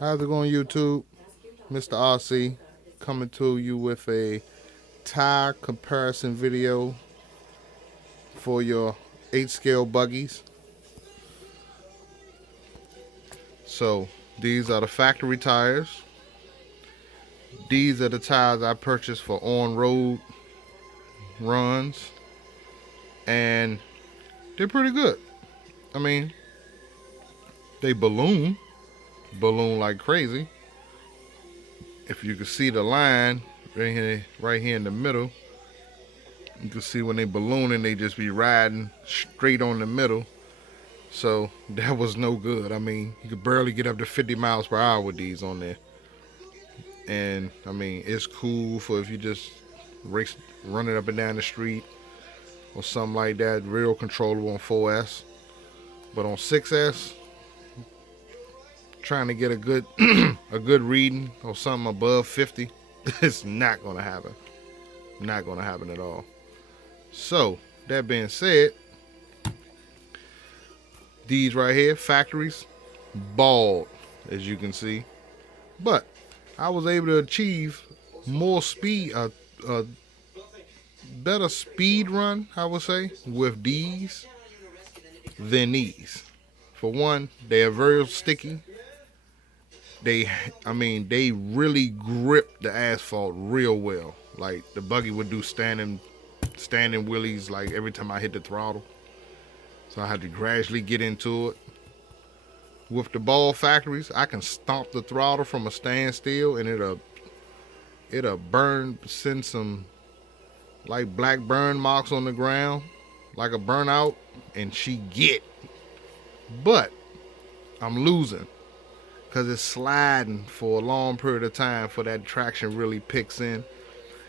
How's it going, YouTube? Mr. RC coming to you with a tire comparison video for your 8 scale buggies. So these are the factory tires. These are the tires I purchased for on-road runs, and they're pretty good. I mean, they balloon like crazy. If you can see the line right here in the middle, you can see when they ballooning, they just be riding straight on the middle. So that was no good. I mean, you could barely get up to 50 miles per hour with these on there. And I mean, it's cool for if you just running up and down the street or something like that. Real controllable on 4S, but on 6S, trying to get a good a good reading or something above 50, it's not gonna happen. Not gonna happen at all. So that being said, these right here, factories, bald, as you can see, but I was able to achieve more speed, a better speed run, I would say, with these than these. For one, they are very sticky. They really grip the asphalt real well. Like the buggy would do standing wheelies like every time I hit the throttle. So I had to gradually get into it. With the ball factories, I can stomp the throttle from a standstill and it'll send some like black burn marks on the ground, like a burnout, and she get. But I'm losing because it's sliding for a long period of time for that traction really picks in.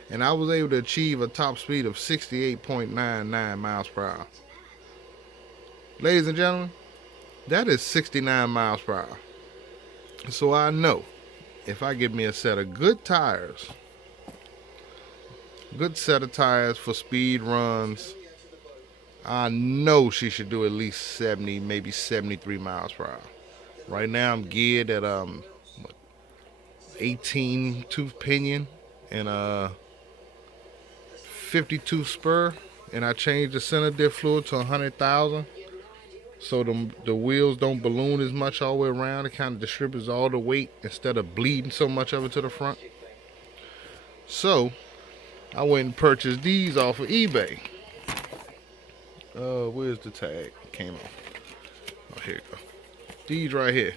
And I was able to achieve a top speed of 68.99 miles per hour. Ladies and gentlemen, that is 69 miles per hour. So I know if I get me a set of good tires, good set of tires for speed runs, I know she should do at least 70, maybe 73 miles per hour. Right now I'm geared at 18 tooth pinion and 52 spur, and I changed the center diff fluid to 100,000. So the wheels don't balloon as much all the way around. It kind of distributes all the weight instead of bleeding so much of it to the front. So I went and purchased these off of eBay. Where's the tag? Came off. Oh, here you go. These right here.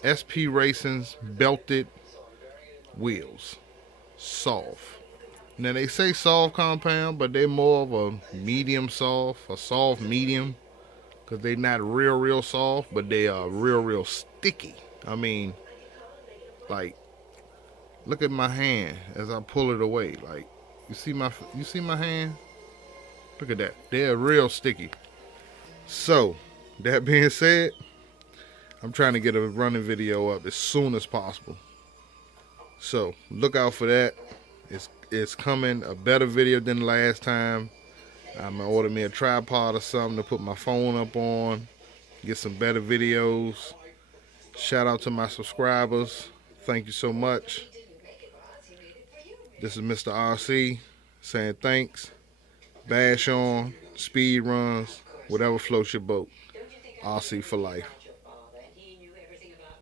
SP Racing's belted wheels. Soft. Now they say soft compound, but they're more of a medium soft, a soft medium. Because they're not real soft, but they are real sticky. I mean, like, look at my hand as I pull it away. Like, you see my hand? Look at that. They're real sticky. So, that being said, I'm trying to get a running video up as soon as possible. So, look out for that. It's coming, a better video than last time. I'm gonna order me a tripod or something to put my phone up on, get some better videos. Shout out to my subscribers. Thank you so much. This is Mr. RC saying thanks. Bash on, speed runs, whatever floats your boat. RC for life.